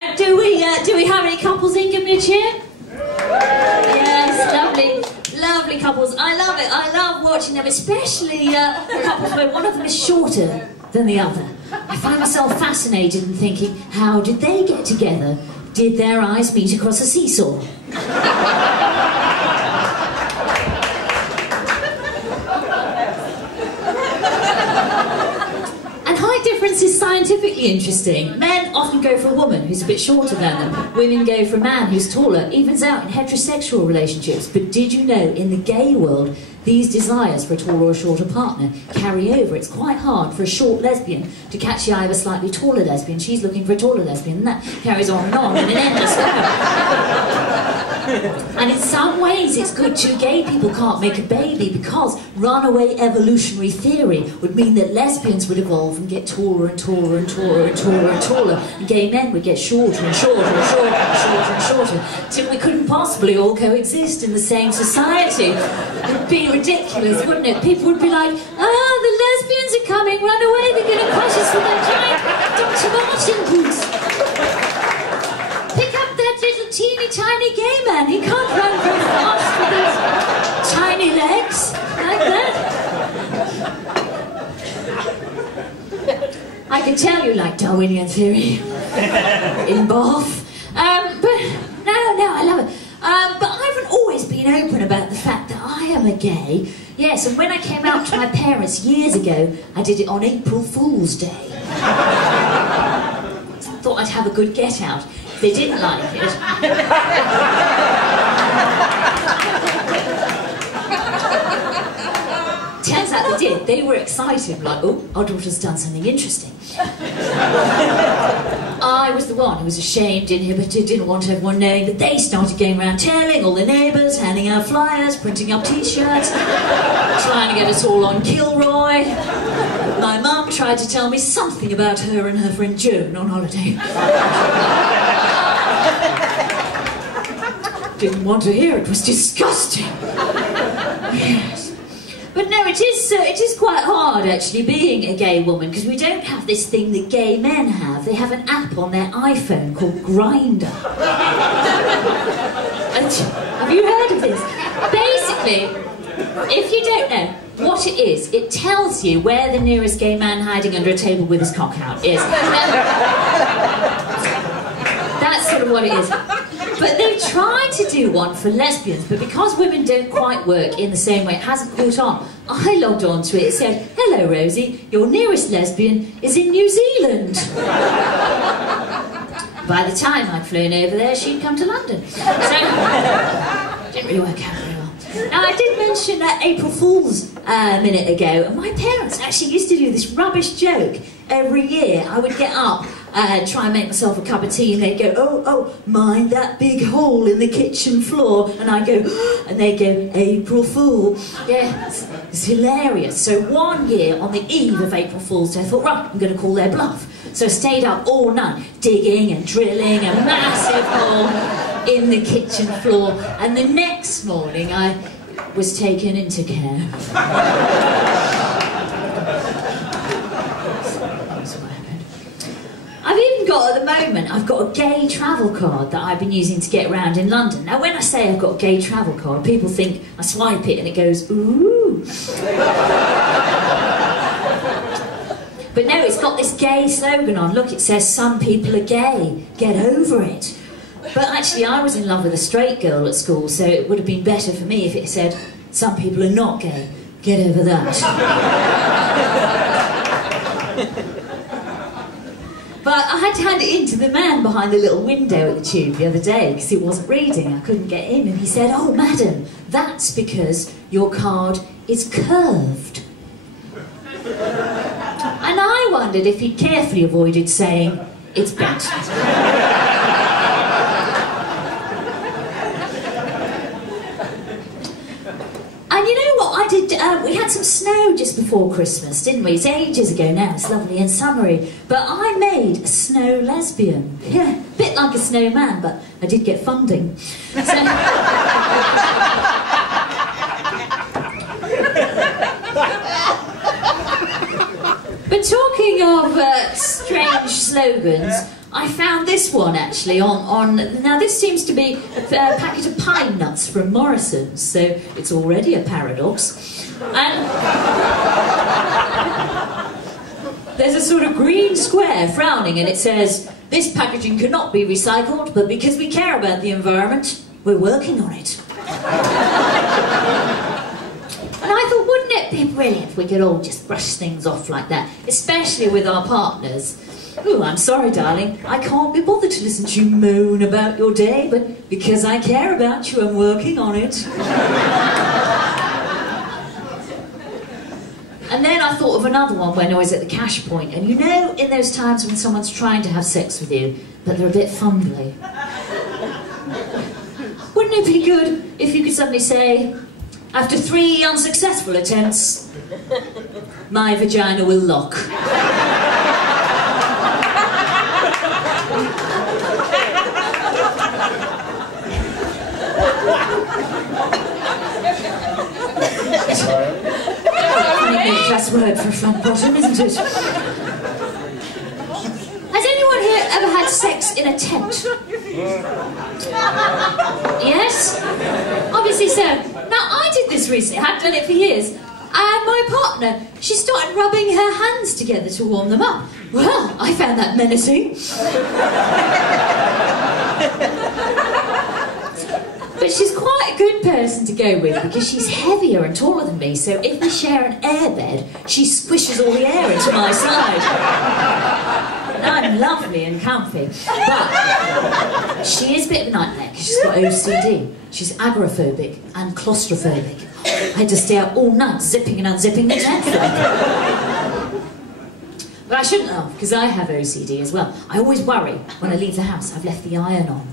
Do we have any couples in? Give me a cheer. Yes, lovely, lovely couples. I love it. I love watching them, especially the couples where one of them is shorter than the other. I find myself fascinated and thinking, how did they get together? Did their eyes meet across a seesaw? Difference is scientifically interesting. Men often go for a woman who's a bit shorter than them. Women go for a man who's taller. Evens out in heterosexual relationships. But did you know, in the gay world, these desires for a taller or shorter partner carry over? It's quite hard for a short lesbian to catch the eye of a slightly taller lesbian. She's looking for a taller lesbian, and that carries on and on in an endless spiral. And in some ways it's good too. Gay people can't make a baby because runaway evolutionary theory would mean that lesbians would evolve and get taller and taller and taller and taller and taller, and gay men would get shorter and shorter and shorter and shorter and shorter, till we couldn't possibly all coexist in the same society. It'd be ridiculous, wouldn't it? People would be like, ah, the lesbians are coming, run away, they're going to crush us with their giant Dr. Martin boots. Pick up that little teeny tiny gay man, he can't run very fast with his tiny legs, like that. I can tell you like Darwinian theory in Bath, but no, I love it. But I haven't always been open about the fact that I am a gay. Yes, and when I came out to my parents years ago, I did it on April Fool's Day. Thought I'd have a good get out. They didn't like it. Turns out they did. They were excited, like, oh, our daughter's done something interesting. I was the one who was ashamed, inhibited, didn't want everyone knowing, but they started going around telling all the neighbours, handing out flyers, printing up t-shirts, trying to get us all on Kilroy. My mum tried to tell me something about her and her friend Joan on holiday. Didn't want to hear it, was disgusting. Yes. But no, it is quite hard actually being a gay woman, because we don't have this thing that gay men have. They have an app on their iPhone called Grindr. Have you heard of this? Basically, if you don't know what it is, it tells you where the nearest gay man hiding under a table with his cock out is. That's sort of what it is. But they've tried to do one for lesbians, but because women don't quite work in the same way, it hasn't caught on. I logged on to it, it said, hello Rosie, your nearest lesbian is in New Zealand. By the time I'd flown over there, she'd come to London. So, it didn't really work out very well. Now, I did mention that April Fool's a minute ago, and my parents actually used to do this rubbish joke every year. I would get up, try and make myself a cup of tea, and they'd go, oh, mind that big hole in the kitchen floor, and I'd go, and they'd go, April Fool. Yeah, it's hilarious. So one year, on the eve of April Fool's Day, I thought, right, I'm going to call their bluff. So I stayed up all night, digging and drilling a massive hole in the kitchen floor, and the next morning I was taken into care. I've even got, at the moment, I've got a gay travel card that I've been using to get around in London. Now, when I say I've got a gay travel card, people think I swipe it and it goes, ooh. But no, it's got this gay slogan on. Look, it says, some people are gay, get over it. But actually, I was in love with a straight girl at school, so it would have been better for me if it said, some people are not gay, get over that. But I had to hand it in to the man behind the little window at the tube the other day because he wasn't reading. I couldn't get in, and he said, oh, madam, that's because your card is curved. And I wondered if he'd carefully avoided saying, it's bent. And you know what I did? We had some snow just before Christmas, didn't we? It's ages ago now, it's lovely and summery. But I made a snow lesbian. Yeah, a bit like a snowman, but I did get funding. So... But talking of strange slogans, I found this one actually on now this seems to be a packet of pine nuts from Morrison's, so it's already a paradox. And there's a sort of green square frowning and it says, "This packaging cannot be recycled, but because we care about the environment, we're working on it." And I thought, wouldn't it be brilliant if we could all just brush things off like that, especially with our partners? "Oh, I'm sorry, darling, I can't be bothered to listen to you moan about your day, but because I care about you, I'm working on it." And then I thought of another one when I was at the cash point, and you know, in those times when someone's trying to have sex with you, but they're a bit fumbly. Wouldn't it be good if you could suddenly say, "After 3 unsuccessful attempts, my vagina will lock." That's a word for a front bottom, isn't it? Has anyone here ever had sex in a tent? Yes? Obviously so. Now, I did this recently, I've done it for years, and my partner, she started rubbing her hands together to warm them up. Well, I found that menacing. But she's quite a good person to go with because she's heavier and taller than me, so if we share an airbed, she squishes all the air into my side. And I'm lovely and comfy, but she is a bit of a nightmare because she's got OCD. She's agoraphobic and claustrophobic. I had to stay out all night zipping and unzipping the tent flap. But I shouldn't have, because I have OCD as well. I always worry when I leave the house I've left the iron on.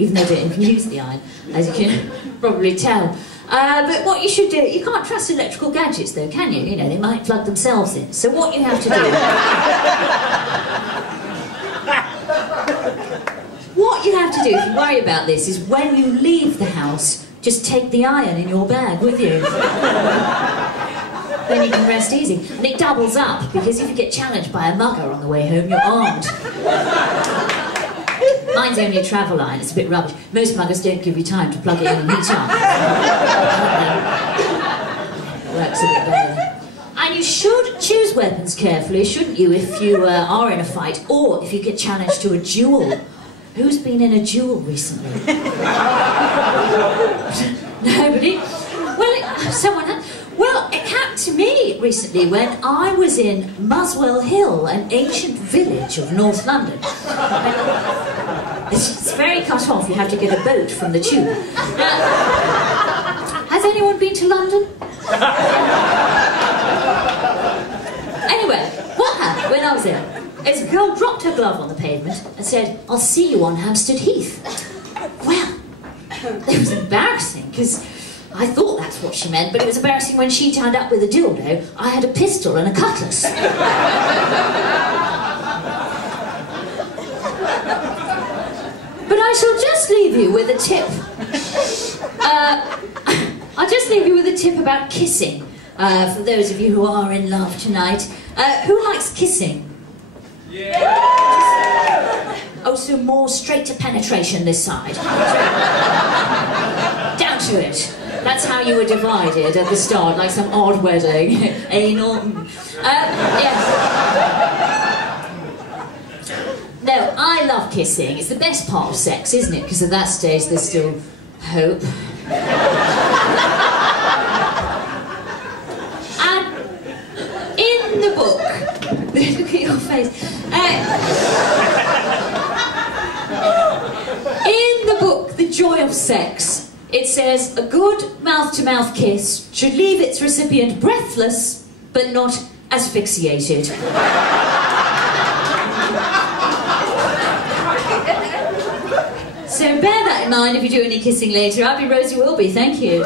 Even though I don't even use the iron, as you can probably tell. But what you should do, you can't trust electrical gadgets though, can you? You know, they might plug themselves in. So what you have to do... what you have to do if you worry about this is when you leave the house, just take the iron in your bag with you. Then you can rest easy. And it doubles up, because if you get challenged by a mugger on the way home, you're armed. Mine's only a travel iron, it's a bit rubbish. Most muggers don't give you time to plug it in and heat up. Works a bit better. And you should choose weapons carefully, shouldn't you, if you are in a fight, or if you get challenged to a duel. Who's been in a duel recently? Nobody? Well, someone had. Well, it happened to me recently when I was in Muswell Hill, an ancient village of North London. It's very cut off, you have to get a boat from the tube. Has anyone been to London? Anyway, what happened when I was there is a girl dropped her glove on the pavement and said, "I'll see you on Hampstead Heath." Well, it was embarrassing, because I thought that's what she meant, but it was embarrassing when she turned up with a dildo. I had a pistol and a cutlass. But I shall just leave you with a tip. I'll just leave you with a tip about kissing, for those of you who are in love tonight. Who likes kissing? Yeah! Oh, so more straight to penetration this side. Down to it. That's how you were divided at the start, like some odd wedding. Anal. Yes. No, I love kissing. It's the best part of sex, isn't it? Because at that stage there's still hope. And in the book, look at your face. In the book, The Joy of Sex, it says, a good mouth-to-mouth kiss should leave its recipient breathless, but not asphyxiated. So bear that in mind if you do any kissing later. I'll be Rosie Wilby, thank you.